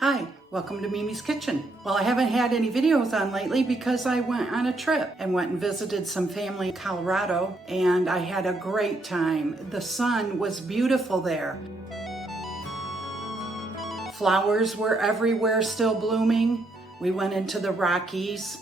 Hi, welcome to Mimi's Kitchen. Well, I haven't had any videos on lately because I went on a trip and went and visited some family in Colorado, and I had a great time. The sun was beautiful there. Flowers were everywhere, still blooming. We went into the Rockies.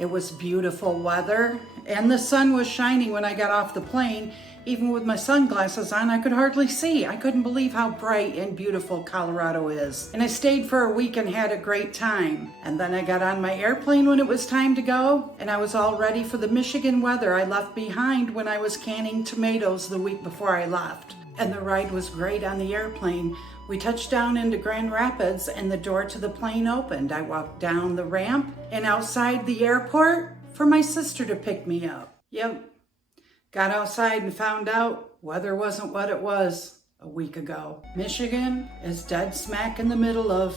It was beautiful weather, and the sun was shining when I got off the plane. Even with my sunglasses on, I could hardly see. I couldn't believe how bright and beautiful Colorado is. And I stayed for a week and had a great time. And then I got on my airplane when it was time to go, and I was all ready for the Michigan weather I left behind when I was canning tomatoes the week before I left. And the ride was great on the airplane. We touched down into Grand Rapids and the door to the plane opened. I walked down the ramp and outside the airport for my sister to pick me up. Yep. Got outside and found out weather wasn't what it was a week ago. Michigan is dead smack in the middle of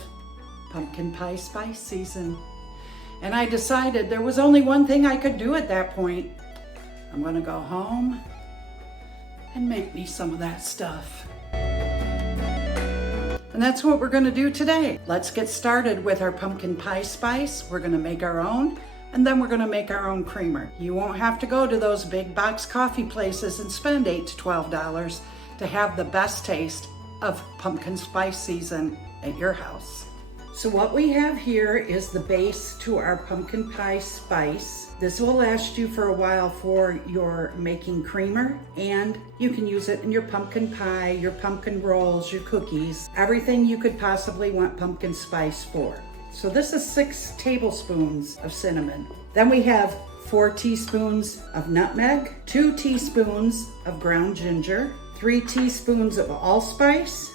pumpkin pie spice season. And I decided there was only one thing I could do at that point. I'm gonna go home and make me some of that stuff. And that's what we're gonna do today. Let's get started with our pumpkin pie spice. We're gonna make our own, and then we're gonna make our own creamer. You won't have to go to those big box coffee places and spend $8 to $12 to have the best taste of pumpkin spice season at your house. So what we have here is the base to our pumpkin pie spice. This will last you for a while for your making creamer, and you can use it in your pumpkin pie, your pumpkin rolls, your cookies, everything you could possibly want pumpkin spice for. So this is 6 tablespoons of cinnamon. Then we have 4 teaspoons of nutmeg, 2 teaspoons of ground ginger, 3 teaspoons of allspice,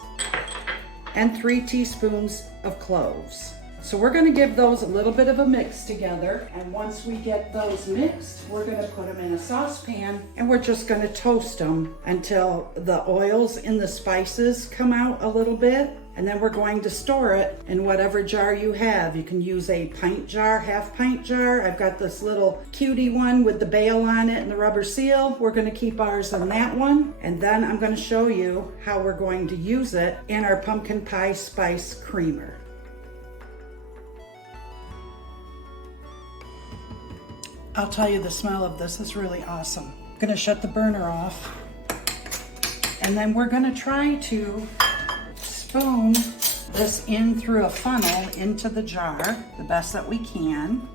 and 3 teaspoons of cloves. So we're gonna give those a little bit of a mix together. And once we get those mixed, we're gonna put them in a saucepan and we're just gonna toast them until the oils in the spices come out a little bit. And then we're going to store it in whatever jar you have. You can use a pint jar, half pint jar. I've got this little cutie one with the bail on it and the rubber seal. We're gonna keep ours in that one. And then I'm gonna show you how we're going to use it in our pumpkin pie spice creamer. I'll tell you, the smell of this is really awesome. I'm gonna shut the burner off. And then we're gonna try to spoon this in through a funnel into the jar the best that we can.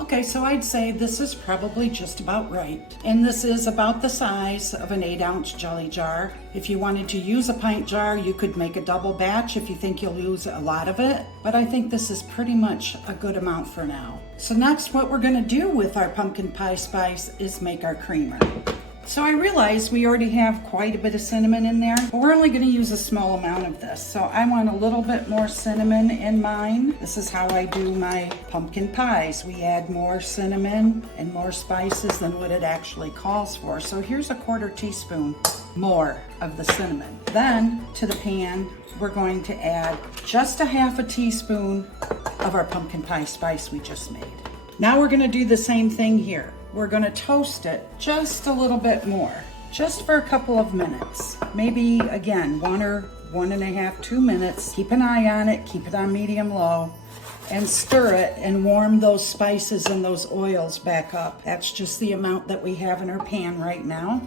Okay, so I'd say this is probably just about right. And this is about the size of an 8-ounce jelly jar. If you wanted to use a pint jar, you could make a double batch if you think you'll use a lot of it. But I think this is pretty much a good amount for now. So next, what we're gonna do with our pumpkin pie spice is make our creamer. So I realize we already have quite a bit of cinnamon in there, but we're only gonna use a small amount of this. So I want a little bit more cinnamon in mine. This is how I do my pumpkin pies. We add more cinnamon and more spices than what it actually calls for. So here's a 1/4 teaspoon more of the cinnamon. Then to the pan, we're going to add just a 1/2 teaspoon of our pumpkin pie spice we just made. Now we're gonna do the same thing here. We're gonna toast it just a little bit more, just for a couple of minutes. Maybe, again, 1 or 1.5, 2 minutes. Keep an eye on it, keep it on medium-low, and stir it and warm those spices and those oils back up. That's just the amount that we have in our pan right now.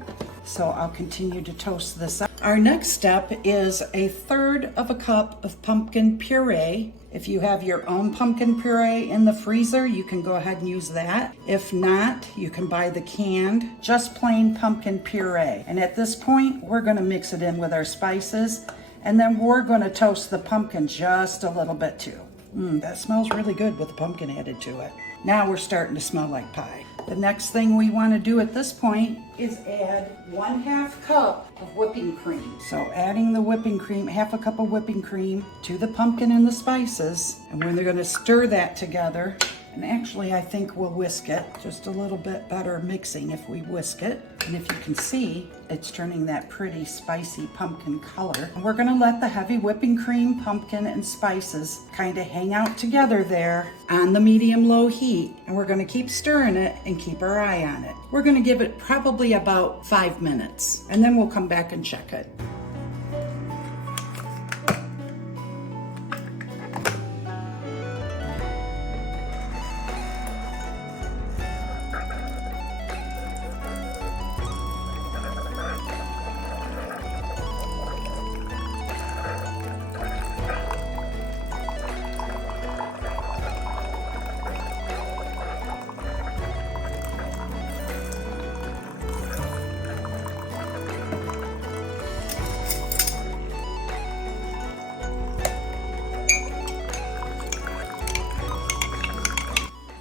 So I'll continue to toast this up. Our next step is 1/3 cup of pumpkin puree. If you have your own pumpkin puree in the freezer, you can go ahead and use that. If not, you can buy the canned, just plain pumpkin puree. And at this point, we're gonna mix it in with our spices, and then we're gonna toast the pumpkin just a little bit too. That smells really good with the pumpkin added to it. Now we're starting to smell like pie. The next thing we want to do at this point is add 1/2 cup of whipping cream. So adding the whipping cream, 1/2 cup of whipping cream to the pumpkin and the spices. And we're going to stir that together. And actually, I think we'll whisk it. Just a little bit better mixing if we whisk it. And if you can see, it's turning that pretty spicy pumpkin color. And we're gonna let the heavy whipping cream, pumpkin, and spices kind of hang out together there on the medium-low heat. And we're gonna keep stirring it and keep our eye on it. We're gonna give it probably about 5 minutes, and then we'll come back and check it.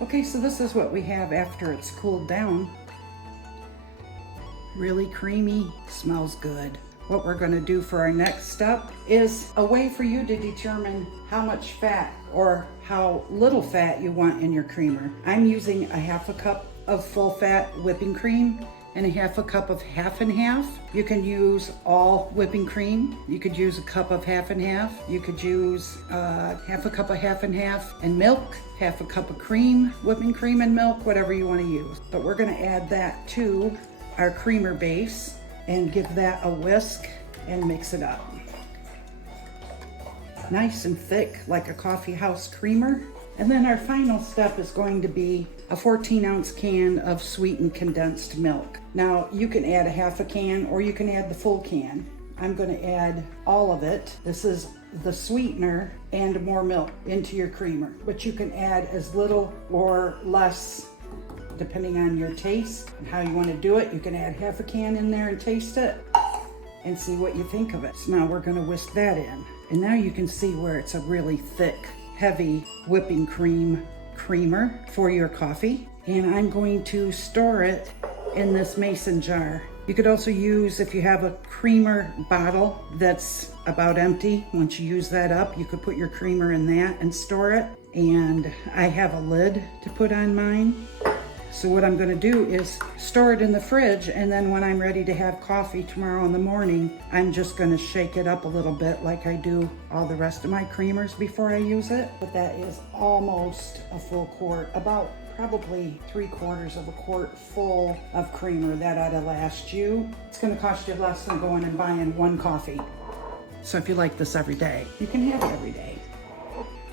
Okay, so this is what we have after it's cooled down. Really creamy, smells good. What we're gonna do for our next step is a way for you to determine how much fat or how little fat you want in your creamer. I'm using a 1/2 cup of full fat whipping cream and a 1/2 cup of half and half. You can use all whipping cream. You could use a cup of half and half. You could use 1/2 cup of half and half and milk, 1/2 cup of cream, whipping cream and milk, whatever you want to use. But we're gonna add that to our creamer base and give that a whisk and mix it up. Nice and thick, like a coffee house creamer. And then our final step is going to be a 14-ounce can of sweetened condensed milk. Now you can add a 1/2 can or you can add the full can. I'm going to add all of it. This is the sweetener and more milk into your creamer, but you can add as little or less depending on your taste and how you want to do it. You can add 1/2 can in there and taste it and see what you think of it. So now we're going to whisk that in. And now you can see where it's a really thick, heavy whipping cream creamer for your coffee. And I'm going to store it in this mason jar. You could also use, if you have a creamer bottle that's about empty, once you use that up, you could put your creamer in that and store it. And I have a lid to put on mine. So what I'm gonna do is store it in the fridge, and then when I'm ready to have coffee tomorrow in the morning, I'm just gonna shake it up a little bit like I do all the rest of my creamers before I use it. But that is almost a full quart, about probably 3/4 of a quart full of creamer. That ought to last you. It's gonna cost you less than going and buying one coffee. So if you like this every day, you can have it every day.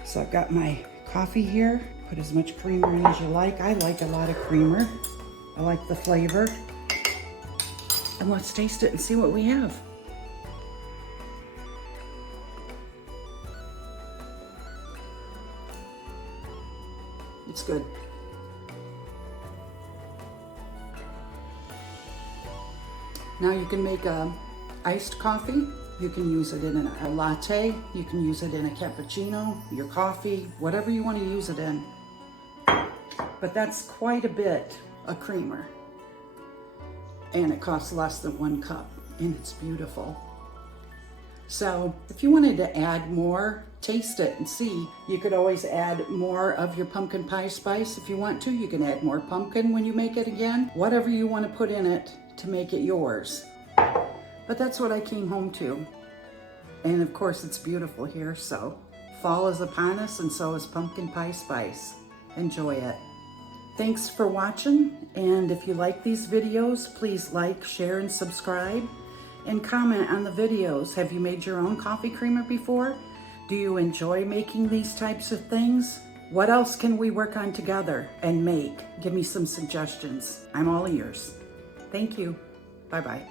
So I've got my coffee here. Put as much creamer in as you like. I like a lot of creamer. I like the flavor. And let's taste it and see what we have. It's good. Now you can make a iced coffee. You can use it in a latte. You can use it in a cappuccino, your coffee, whatever you want to use it in. But that's quite a bit of creamer. And it costs less than 1 cup, and it's beautiful. So if you wanted to add more, taste it and see. You could always add more of your pumpkin pie spice if you want to. You can add more pumpkin when you make it again. Whatever you want to put in it to make it yours. But that's what I came home to. And of course it's beautiful here, so fall is upon us, and so is pumpkin pie spice. Enjoy it. Thanks for watching, and if you like these videos, please like, share, and subscribe, and comment on the videos. Have you made your own coffee creamer before? Do you enjoy making these types of things? What else can we work on together and make? Give me some suggestions. I'm all ears. Thank you. Bye-bye.